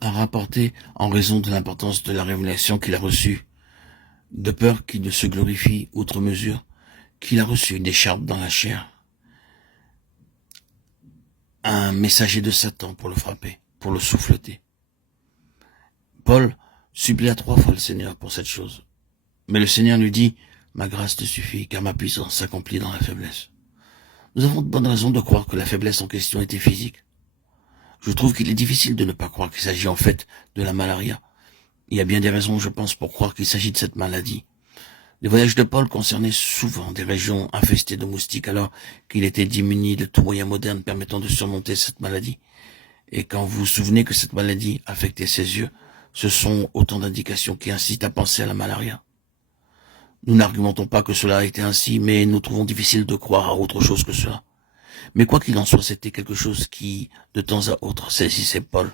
a rapporté en raison de l'importance de la révélation qu'il a reçue, de peur qu'il ne se glorifie outre mesure, qu'il a reçu une écharpe dans la chair, un messager de Satan pour le frapper, pour le souffleter. Paul supplia 3 fois le Seigneur pour cette chose. Mais le Seigneur lui dit, « Ma grâce te suffit, car ma puissance s'accomplit dans la faiblesse. » Nous avons de bonnes raisons de croire que la faiblesse en question était physique. Je trouve qu'il est difficile de ne pas croire qu'il s'agit en fait de la malaria. Il y a bien des raisons, je pense, pour croire qu'il s'agit de cette maladie. Les voyages de Paul concernaient souvent des régions infestées de moustiques, alors qu'il était démuni de tout moyen moderne permettant de surmonter cette maladie. Et quand vous vous souvenez que cette maladie affectait ses yeux, ce sont autant d'indications qui incitent à penser à la malaria. Nous n'argumentons pas que cela a été ainsi, mais nous trouvons difficile de croire à autre chose que cela. Mais quoi qu'il en soit, c'était quelque chose qui, de temps à autre, saisissait Paul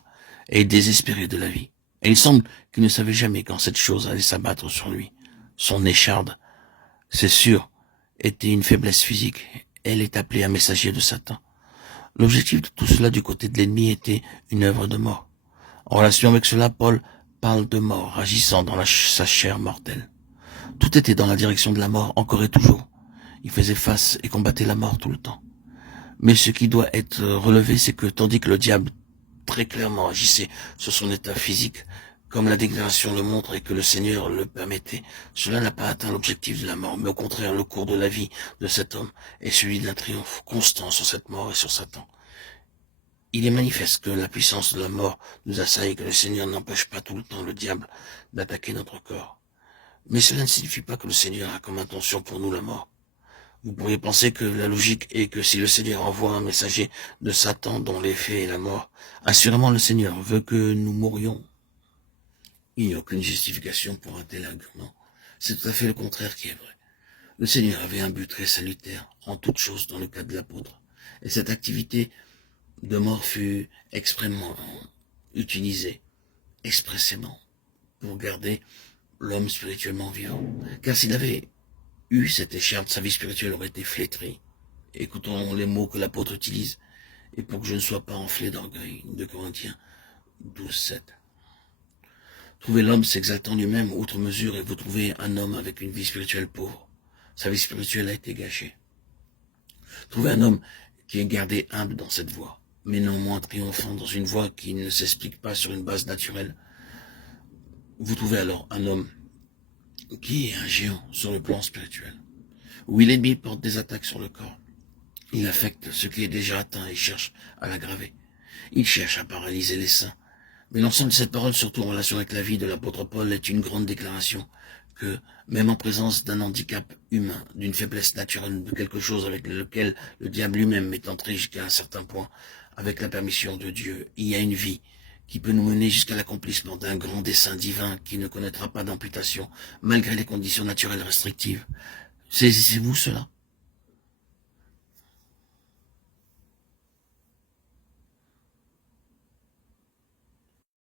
et désespérait de la vie. Et il semble qu'il ne savait jamais quand cette chose allait s'abattre sur lui. Son écharde, c'est sûr, était une faiblesse physique. Elle est appelée un messager de Satan. L'objectif de tout cela du côté de l'ennemi était une œuvre de mort. En relation avec cela, Paul parle de mort agissant dans sa chair mortelle. Tout était dans la direction de la mort, encore et toujours. Il faisait face et combattait la mort tout le temps. Mais ce qui doit être relevé, c'est que tandis que le diable très clairement agissait sur son état physique, comme la déclaration le montre et que le Seigneur le permettait, cela n'a pas atteint l'objectif de la mort, mais au contraire le cours de la vie de cet homme est celui d'un triomphe constant sur cette mort et sur Satan. Il est manifeste que la puissance de la mort nous assaille et que le Seigneur n'empêche pas tout le temps le diable d'attaquer notre corps. Mais cela ne signifie pas que le Seigneur a comme intention pour nous la mort. Vous pourriez penser que la logique est que si le Seigneur envoie un messager de Satan dont l'effet est la mort, assurément le Seigneur veut que nous mourions. Il n'y a aucune justification pour un tel argument. C'est tout à fait le contraire qui est vrai. Le Seigneur avait un but très salutaire en toute chose dans le cas de l'apôtre. Et cette activité de mort fut extrêmement utilisée, expressément, pour garder l'homme spirituellement vivant. Car s'il avait eu cette écharpe, sa vie spirituelle aurait été flétrie. Écoutons les mots que l'apôtre utilise, et pour que je ne sois pas enflé d'orgueil, de Corinthiens 12:7. Trouvez l'homme s'exaltant lui-même outre mesure et vous trouvez un homme avec une vie spirituelle pauvre. Sa vie spirituelle a été gâchée. Trouvez un homme qui est gardé humble dans cette voie, mais néanmoins triomphant dans une voie qui ne s'explique pas sur une base naturelle. Vous trouvez alors un homme qui est un géant sur le plan spirituel. Oui, l'ennemi porte des attaques sur le corps. Il affecte ce qui est déjà atteint et cherche à l'aggraver. Il cherche à paralyser les saints. Mais l'ensemble de cette parole, surtout en relation avec la vie de l'apôtre Paul, est une grande déclaration que, même en présence d'un handicap humain, d'une faiblesse naturelle, de quelque chose avec lequel le diable lui-même est entré jusqu'à un certain point, avec la permission de Dieu, il y a une vie qui peut nous mener jusqu'à l'accomplissement d'un grand dessein divin qui ne connaîtra pas d'amputation, malgré les conditions naturelles restrictives. Saisissez-vous cela?